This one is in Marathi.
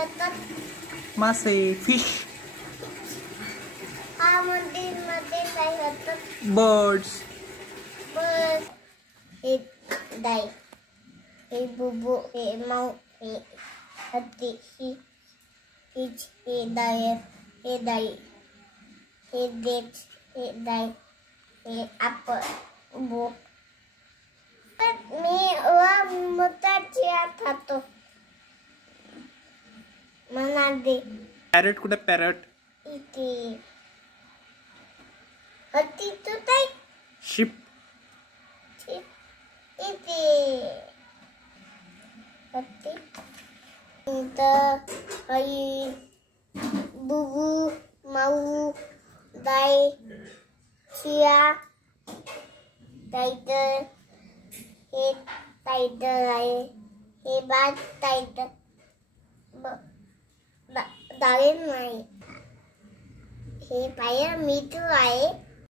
होतात? मासे, फिश. हा मध्ये काय होतात? बर्ड्स. बस हे डाय, हे बुबू, हे माऊ, हे हत्ती, ही फिश, हे डाय, हे डाय, हे डेट्स, हे डाय, हे ॲपल बोट. मी मोत्याची खातो. मला दे. पॅरट कुठे? पॅरट. इथे हत्ती तू काय? शिप. इथे हत्ती. इथं आई, बुबू, माऊ, दाई, चिया, टायटर. हे टायटर आहे. हे बाद टायटर. डाळी नाही. हे पाया मिठू आहे.